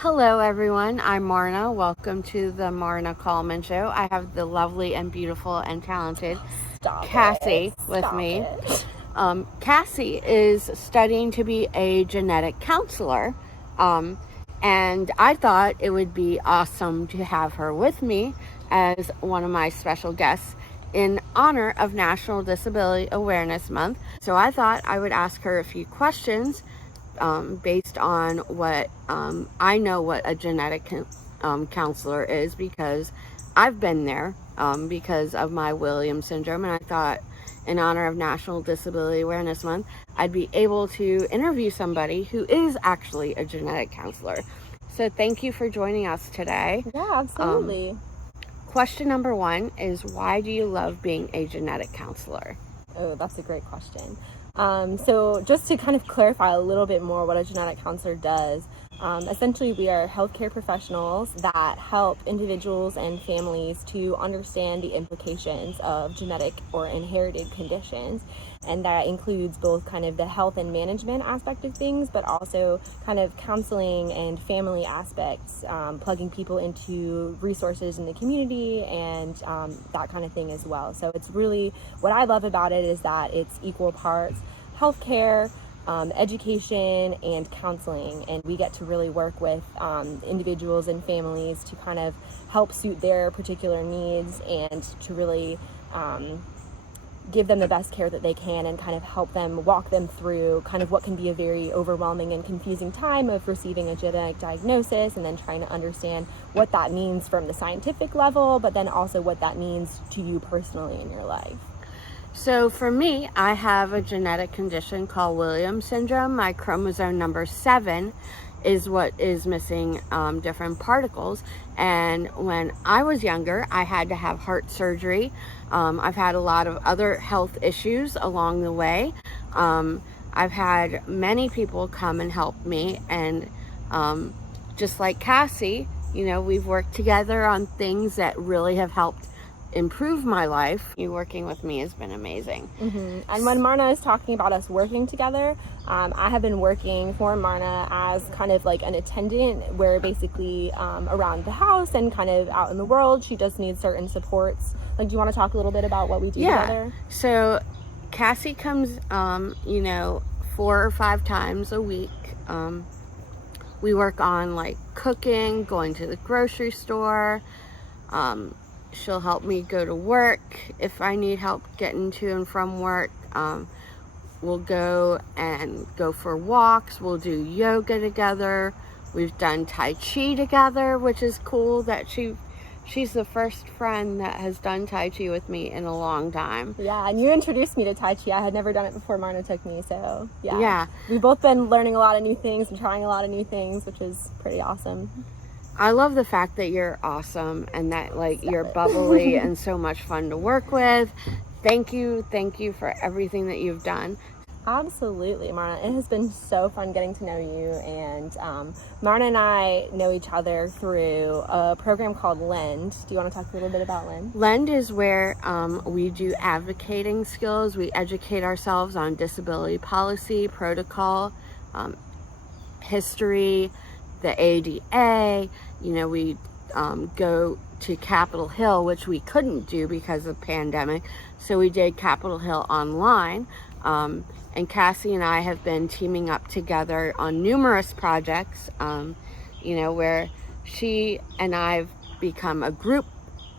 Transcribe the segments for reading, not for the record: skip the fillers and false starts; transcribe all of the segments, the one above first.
Hello, everyone. I'm Marna. Welcome to the Marna Coleman Show. I have the lovely and beautiful and talented Cassie with me. Cassie is studying to be a genetic counselor, and I thought it would be awesome to have her with me as one of my special guests in honor of National Disability Awareness Month. So I thought I would ask her a few questions based on what I know what a genetic counselor is, because I've been there because of my Williams syndrome, and I thought in honor of National Disability Awareness Month I'd be able to interview somebody who is actually a genetic counselor. So thank you for joining us today. Yeah, absolutely. Question number one is, why do you love being a genetic counselor? Oh, that's a great question. So just to kind of clarify a little bit more what a genetic counselor does, essentially we are healthcare professionals that help individuals and families to understand the implications of genetic or inherited conditions. And that includes both kind of the health and management aspect of things, but also kind of counseling and family aspects, plugging people into resources in the community and that kind of thing as well. So it's really, what I love about it is that it's equal parts healthcare, education, and counseling. And we get to really work with individuals and families to kind of help suit their particular needs and to really give them the best care that they can and kind of help them walk them through kind of what can be a very overwhelming and confusing time of receiving a genetic diagnosis and then trying to understand what that means from the scientific level, but then also what that means to you personally in your life. So for me, I have a genetic condition called Williams syndrome. My chromosome number 7 is what is missing different particles. And when I was younger, I had to have heart surgery. I've had a lot of other health issues along the way. I've had many people come and help me. And just like Cassie, we've worked together on things that really have helped improve my life. You working with me has been amazing. Mm-hmm. And when Marna is talking about us working together, I have been working for Marna as kind of like an attendant, where basically around the house and kind of out in the world, she just needs certain supports. Like, do you want to talk a little bit about what we do together? So Cassie comes 4 or 5 times a week. We work on like cooking, going to the grocery store. She'll help me go to work if I need help getting to and from work. We'll go for walks. We'll do yoga together. We've done Tai Chi together, which is cool that she's the first friend that has done Tai Chi with me in a long time. Yeah, and you introduced me to Tai Chi. I had never done it before Marna took me, so yeah. We've both been learning a lot of new things and trying a lot of new things, which is pretty awesome. I love the fact that you're awesome and that you're bubbly and so much fun to work with. Thank you for everything that you've done. Absolutely, Marna. It has been so fun getting to know you, and Marna and I know each other through a program called LEND. Do you want to talk a little bit about LEND? LEND is where we do advocating skills. We educate ourselves on disability policy, protocol, history, the ADA. We go to Capitol Hill, which we couldn't do because of the pandemic, so we did Capitol Hill online. And Cassie and I have been teaming up together on numerous projects, where she and I've become a group,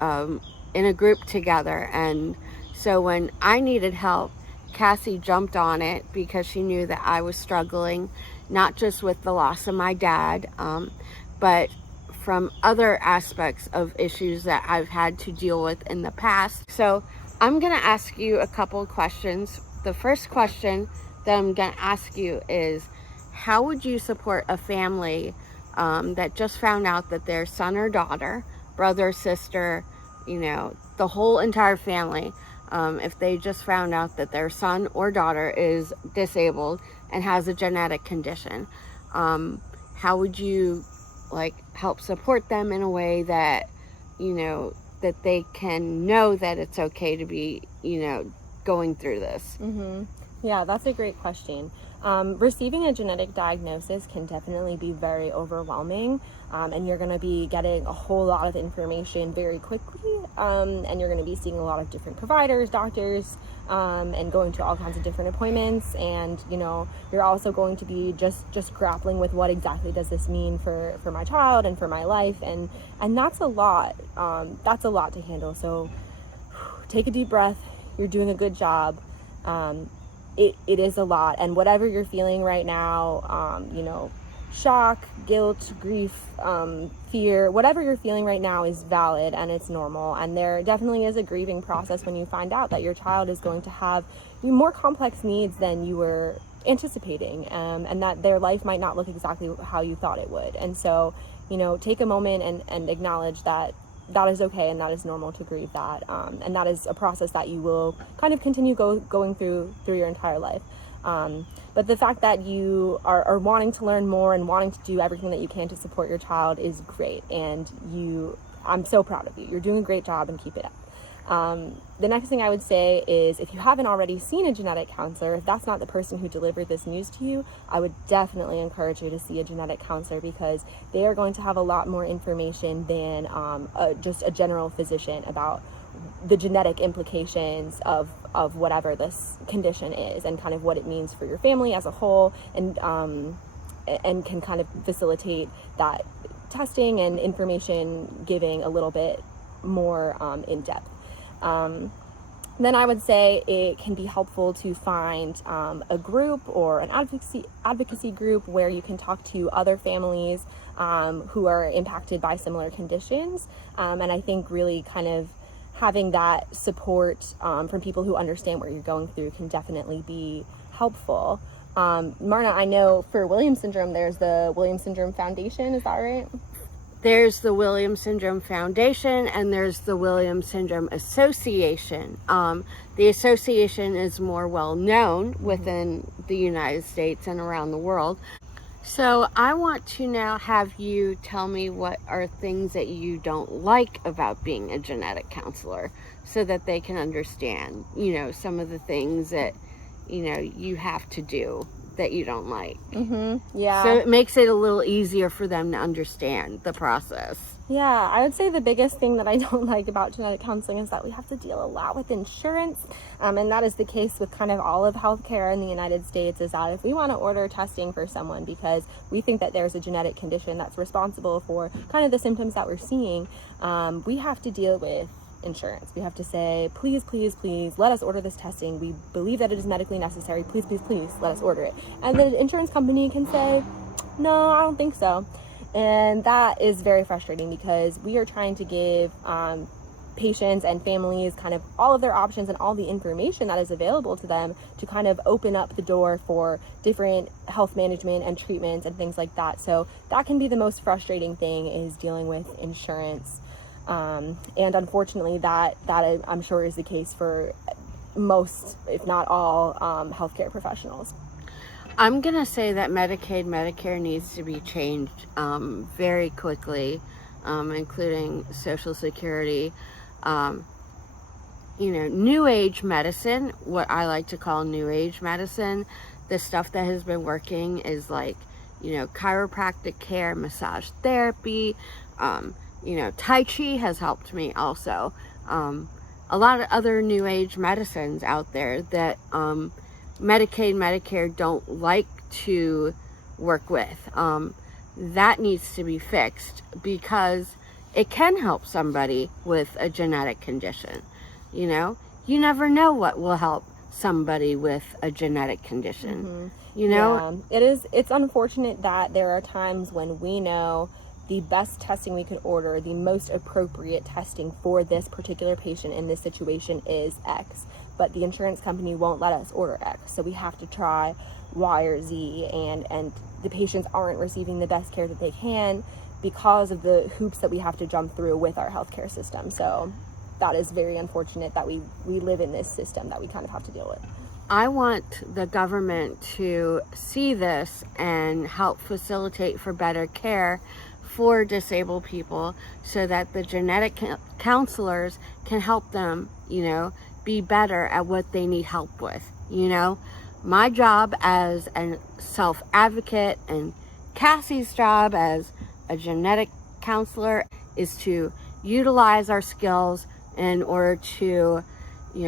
in a group together. And so when I needed help, Cassie jumped on it because she knew that I was struggling, not just with the loss of my dad, but from other aspects of issues that I've had to deal with in the past. So I'm going to ask you a couple of questions. The first question that I'm going to ask you is, how would you support a family that just found out that their son or daughter, brother, sister, the whole entire family, if they just found out that their son or daughter is disabled and has a genetic condition? How would you help support them in a way that that they can know that it's okay to be going through this? Mm-hmm. Yeah, that's a great question. Receiving a genetic diagnosis can definitely be very overwhelming, and you're going to be getting a whole lot of information very quickly, and you're going to be seeing a lot of different providers, doctors, and going to all kinds of different appointments. And you're also going to be just grappling with what exactly does this mean for my child and for my life, and that's a lot. That's a lot to handle. So take a deep breath. You're doing a good job. It is a lot, and whatever you're feeling right now, shock, guilt, grief, fear, whatever you're feeling right now is valid and it's normal. And there definitely is a grieving process when you find out that your child is going to have more complex needs than you were anticipating, and that their life might not look exactly how you thought it would. And so, take a moment and acknowledge that is okay, and that is normal to grieve that, and that is a process that you will kind of continue going through your entire life. But the fact that you are wanting to learn more and wanting to do everything that you can to support your child is great, and I'm so proud of you. You're doing a great job, and keep it up. The next thing I would say is, if you haven't already seen a genetic counselor, if that's not the person who delivered this news to you, I would definitely encourage you to see a genetic counselor, because they are going to have a lot more information than just a general physician about the genetic implications of whatever this condition is, and kind of what it means for your family as a whole, and can kind of facilitate that testing and information giving a little bit more in depth. Then I would say it can be helpful to find a group or an advocacy group where you can talk to other families who are impacted by similar conditions. And I think really kind of having that support from people who understand what you're going through can definitely be helpful. Marna, I know for Williams syndrome, there's the Williams Syndrome Foundation, is that right? There's the Williams Syndrome Foundation, and there's the Williams Syndrome Association. The association is more well known within the United States and around the world. So I want to now have you tell me what are things that you don't like about being a genetic counselor, so that they can understand, some of the things that, you have to do that you don't like. Yeah. So it makes it a little easier for them to understand the process. Yeah, I would say the biggest thing that I don't like about genetic counseling is that we have to deal a lot with insurance, and that is the case with kind of all of healthcare in the United States, is that if we want to order testing for someone because we think that there's a genetic condition that's responsible for kind of the symptoms that we're seeing, we have to deal with insurance. We have to say, please, please, please, let us order this testing. We believe that it is medically necessary. Please, please, please, let us order it. And the insurance company can say, no, I don't think so. And that is very frustrating, because we are trying to give patients and families kind of all of their options and all the information that is available to them to kind of open up the door for different health management and treatments and things like that. So that can be the most frustrating thing, is dealing with insurance. And unfortunately, that I'm sure is the case for most, if not all, healthcare professionals. I'm going to say that Medicare needs to be changed very quickly, including Social Security. New age medicine, what I like to call new age medicine, the stuff that has been working is like, chiropractic care, massage therapy, Tai Chi has helped me also. A lot of other new age medicines out there that Medicare don't like to work with. That needs to be fixed, because it can help somebody with a genetic condition. You never know what will help somebody with a genetic condition. Yeah, it's unfortunate that there are times when we know the best testing we could order, the most appropriate testing for this particular patient in this situation is X, but the insurance company won't let us order X, so we have to try Y or Z, and the patients aren't receiving the best care that they can because of the hoops that we have to jump through with our healthcare system. So that is very unfortunate that we live in this system that we kind of have to deal with. I want the government to see this and help facilitate for better care for disabled people, so that the genetic counselors can help them, be better at what they need help with. my job as a self-advocate and Cassie's job as a genetic counselor is to utilize our skills in order to,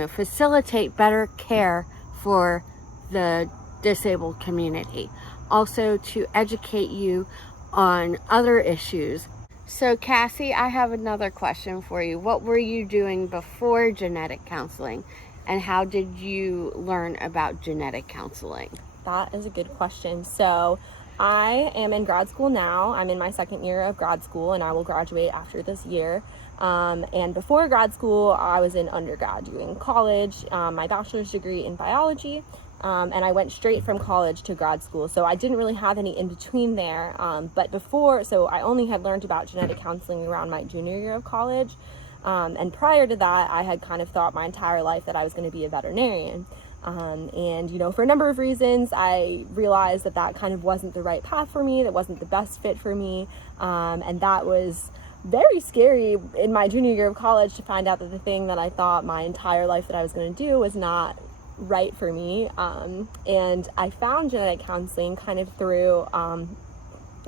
facilitate better care for the disabled community. Also to educate you on other issues. So Cassie, I have another question for you. What were you doing before genetic counseling, and how did you learn about genetic counseling? That is a good question. So I am in grad school now. I'm in my second year of grad school, and I will graduate after this year. And before grad school, I was in undergrad doing college, my bachelor's degree in biology. And I went straight from college to grad school. So I didn't really have any in between there. But before, so I only had learned about genetic counseling around my junior year of college. And prior to that, I had kind of thought my entire life that I was going to be a veterinarian. And for a number of reasons, I realized that kind of wasn't the right path for me, that wasn't the best fit for me. And that was very scary in my junior year of college to find out that the thing that I thought my entire life that I was going to do was not right for me. And I found genetic counseling kind of through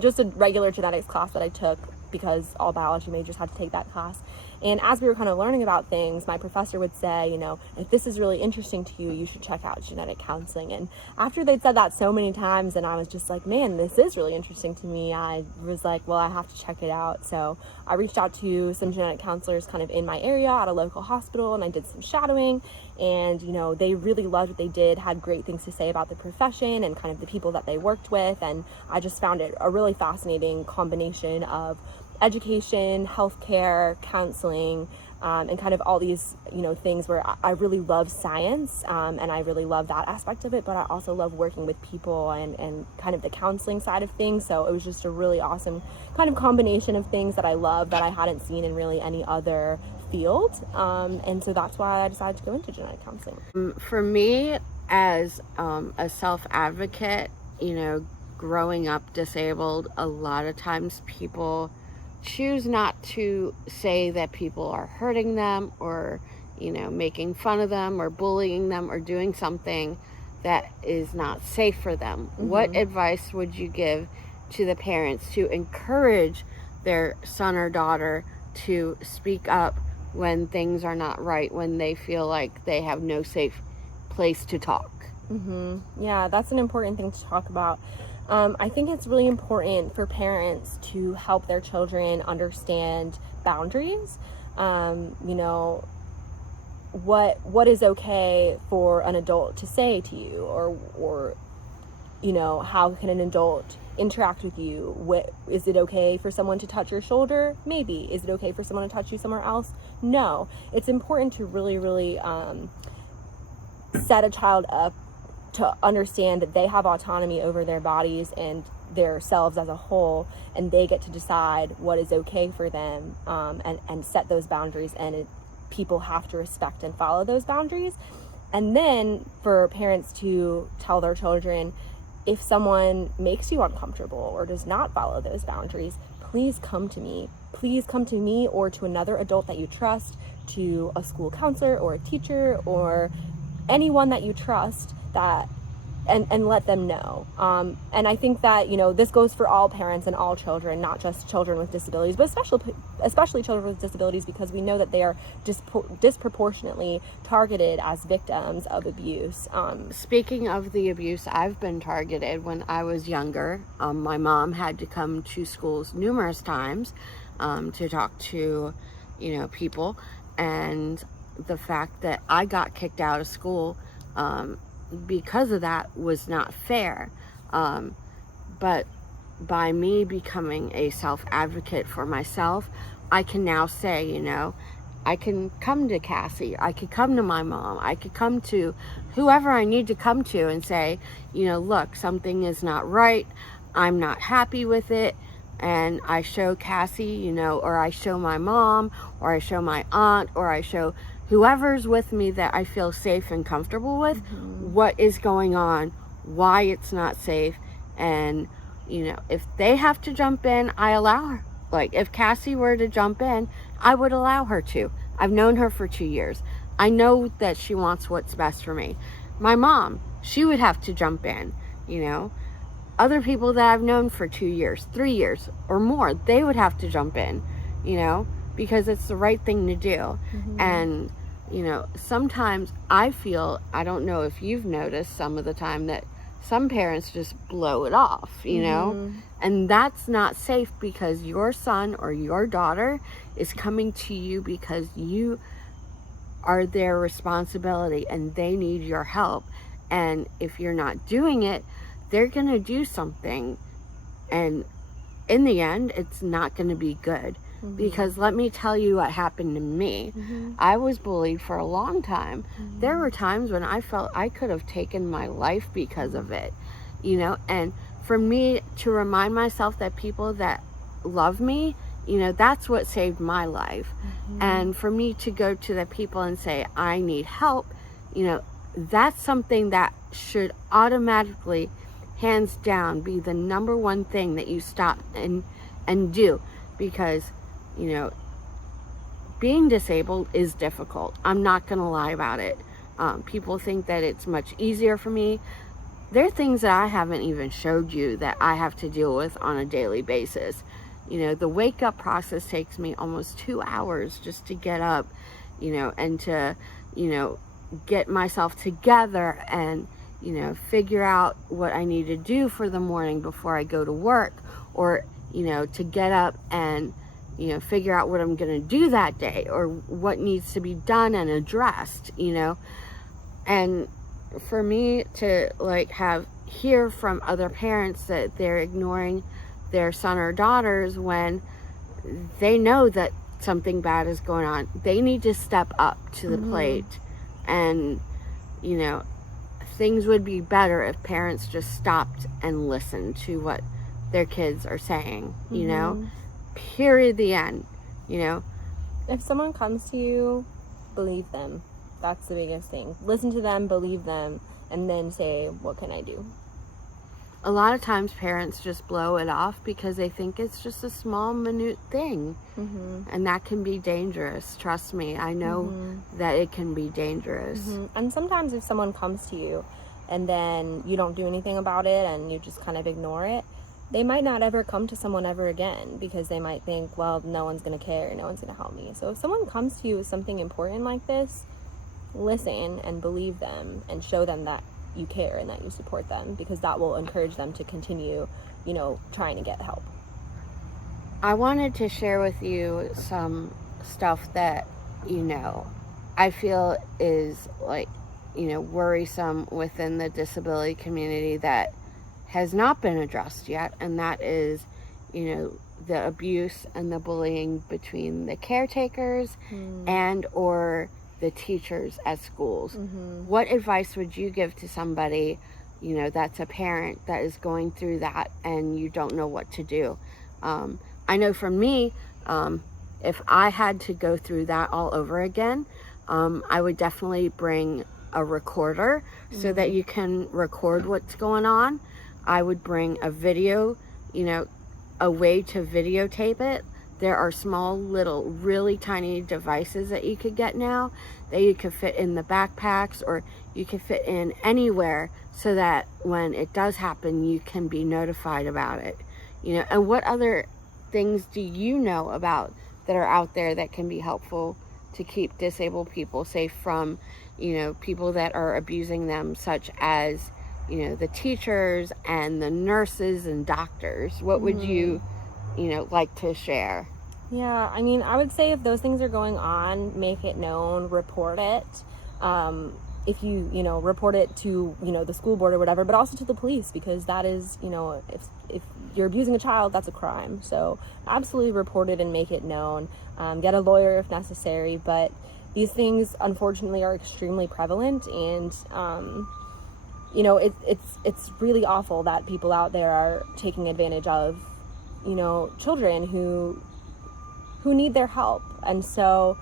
just a regular genetics class that I took, because all biology majors had to take that class. And as we were kind of learning about things, my professor would say, if this is really interesting to you, you should check out genetic counseling. And after they'd said that so many times, and I was just like, man, this is really interesting to me, I was like, well, I have to check it out. So I reached out to some genetic counselors kind of in my area at a local hospital, and I did some shadowing. And, they really loved what they did, had great things to say about the profession and kind of the people that they worked with. And I just found it a really fascinating combination of education, healthcare, counseling, and kind of all these, things where I really love science, and I really love that aspect of it, but I also love working with people and kind of the counseling side of things. So it was just a really awesome kind of combination of things that I love that I hadn't seen in really any other field. And so that's why I decided to go into genetic counseling. For me, as a self-advocate, growing up disabled, a lot of times people choose not to say that people are hurting them or, making fun of them or bullying them or doing something that is not safe for them. Mm-hmm. What advice would you give to the parents to encourage their son or daughter to speak up when things are not right, when they feel like they have no safe place to talk? Mm-hmm. Yeah, that's an important thing to talk about. I think it's really important for parents to help their children understand boundaries. What is okay for an adult to say to you, or how can an adult interact with you? Is it okay for someone to touch your shoulder? Maybe. Is it okay for someone to touch you somewhere else? No. It's important to really, really set a child up to understand that they have autonomy over their bodies and their selves as a whole, and they get to decide what is okay for them, and set those boundaries, and people have to respect and follow those boundaries. And then for parents to tell their children, if someone makes you uncomfortable or does not follow those boundaries, please come to me. Please come to me or to another adult that you trust, to a school counselor or a teacher or anyone that you trust, and let them know. And I think that, this goes for all parents and all children, not just children with disabilities, but especially children with disabilities, because we know that they are disproportionately targeted as victims of abuse. Speaking of the abuse, I've been targeted when I was younger. My mom had to come to schools numerous times to talk to, people. And the fact that I got kicked out of school because of that was not fair. But by me becoming a self-advocate for myself, I can now say, I can come to Cassie, I could come to my mom, I could come to whoever I need to come to and say, look, something is not right, I'm not happy with it. And I show Cassie, or I show my mom, or I show my aunt, or I show whoever's with me that I feel safe and comfortable with, mm-hmm. what is going on, why it's not safe. And, if they have to jump in, I allow her. Like, if Cassie were to jump in, I would allow her to. I've known her for 2 years. I know that she wants what's best for me. My mom, she would have to jump in, Other people that I've known for 2 years, 3 years or more, they would have to jump in, because it's the right thing to do. And, sometimes I don't know if you've noticed some of the time that some parents just blow it off, and that's not safe, because your son or your daughter is coming to you because you are their responsibility and they need your help. And if you're not doing it, they're going to do something. And in the end, it's not going to be good. Because let me tell you what happened to me. I was bullied for a long time. There were times when I felt I could have taken my life because of it, and for me to remind myself that people that love me, that's what saved my life. And for me to go to the people and say, I need help, that's something that should automatically, hands down, be the number one thing that you stop and do. Because, being disabled is difficult. I'm not going to lie about it. People think that it's much easier for me. There are things that I haven't even showed you that I have to deal with on a daily basis. The wake up process takes me almost 2 hours just to get up, and to, get myself together and, figure out what I need to do for the morning before I go to work, or, to get up and, figure out what I'm going to do that day, or what needs to be done and addressed, and for me to hear from other parents that they're ignoring their son or daughters when they know that something bad is going on. They need to step up to the plate. And, things would be better if parents just stopped and listened to what their kids are saying, period, the end, If someone comes to you, believe them. That's the biggest thing. Listen to them, believe them, and then say, what can I do? A lot of times parents just blow it off because they think it's just a small, minute thing. And that can be dangerous. Trust me, I know that it can be dangerous. And sometimes if someone comes to you and then you don't do anything about it and you just kind of ignore it, they might not ever come to someone ever again, because they might think, well, no one's going to care, no one's going to help me. So if someone comes to you with something important like this, listen and believe them and show them that you care and that you support them, because that will encourage them to continue, trying to get help. I wanted to share with you some stuff that, I feel is worrisome within the disability community that has not been addressed yet. And that is, the abuse and the bullying between the caretakers and or the teachers at schools. What advice would you give to somebody, that's a parent that is going through that and you don't know what to do? I know for me, if I had to go through that all over again, I would definitely bring a recorder so that you can record what's going on. I would bring a video, a way to videotape it. There are small little really tiny devices that you could get now that you could fit in the backpacks, or you could fit in anywhere, so that when it does happen you can be notified about it. And what other things do you know about that are out there that can be helpful to keep disabled people safe from people that are abusing them, such as the teachers and the nurses and doctors? What would you like to share? Yeah, I would say if those things are going on, make it known, report it. If you, report it to, the school board or whatever, but also to the police, because that is, if you're abusing a child, that's a crime. So absolutely report it and make it known. Get a lawyer if necessary, but these things unfortunately are extremely prevalent, and it's really awful that people out there are taking advantage of, children who need their help. And so,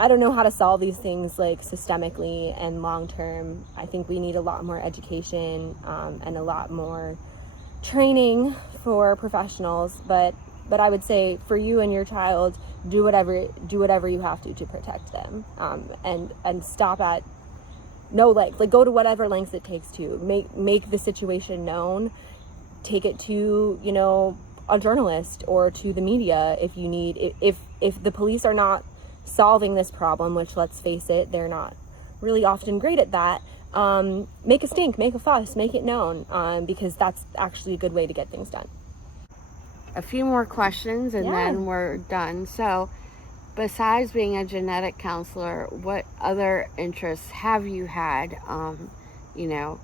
I don't know how to solve these things systemically and long term. I think we need a lot more education and a lot more training for professionals. But I would say for you and your child, do whatever you have to protect them, and stop at like go to whatever lengths it takes to make the situation known. Take it to, you know, a journalist or to the media if you need. If the police are not solving this problem, which, let's face it, they're not really often great at that, make a stink, make a fuss, make it known, because that's actually a good way to get things done. A few more questions and then we're done. So besides being a genetic counselor, what other interests have you had, you know,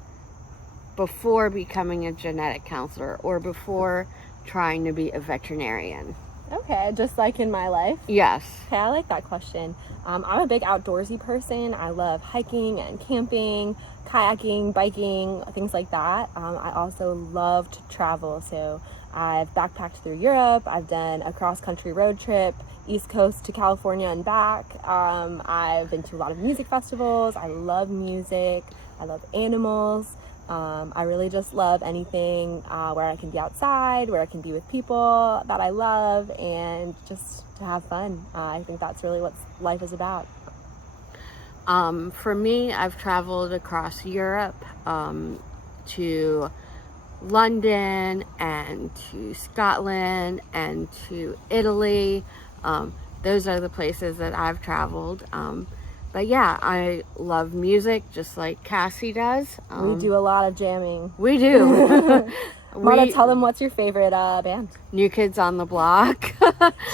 before becoming a genetic counselor or before trying to be a veterinarian? Okay, just like in my life? Yes. Okay, I like that question. I'm a big outdoorsy person. I love hiking and camping, kayaking, biking, things like that. I also love to travel. So I've backpacked through Europe. I've done a cross-country road trip, East Coast to California and back. I've been to a lot of music festivals. I love music. I love animals. I really just love anything where I can be outside, where I can be with people that I love, and just to have fun. I think that's really what life is about. For me, I've traveled across Europe to London and to Scotland and to Italy. Those are the places that I've traveled. But yeah, I love music just like Cassie does. We do a lot of jamming. We do. Marna, tell them what's your favorite band. New Kids on the Block.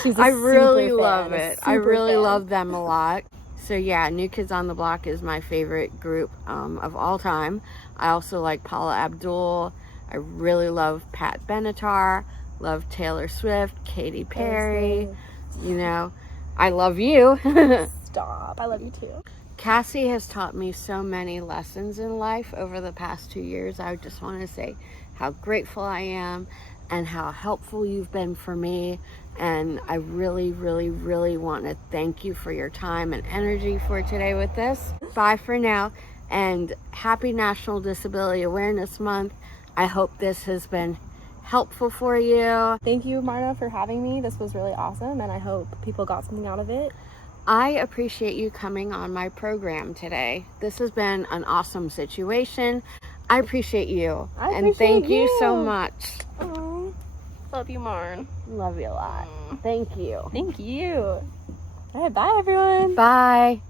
She's a I really super love fan, it. I really love them a lot. So yeah, New Kids on the Block is my favorite group of all time. I also like Paula Abdul. I really love Pat Benatar. Love Taylor Swift, Katy Perry. You know, I love you. Stop. I love you too. Cassie has taught me so many lessons in life over the past 2 years. I just want to say how grateful I am and how helpful you've been for me. And I really, really, really want to thank you for your time and energy for today with this. Bye for now, and happy National Disability Awareness Month. I hope this has been helpful for you. Thank you, Marna, for having me. This was really awesome, and I hope people got something out of it. I appreciate you coming on my program today. This has been an awesome situation. I appreciate you. And thank you so much. Aww. Love you, Marn. Love you a lot. Thank you. Thank you. All right, bye, everyone. Bye.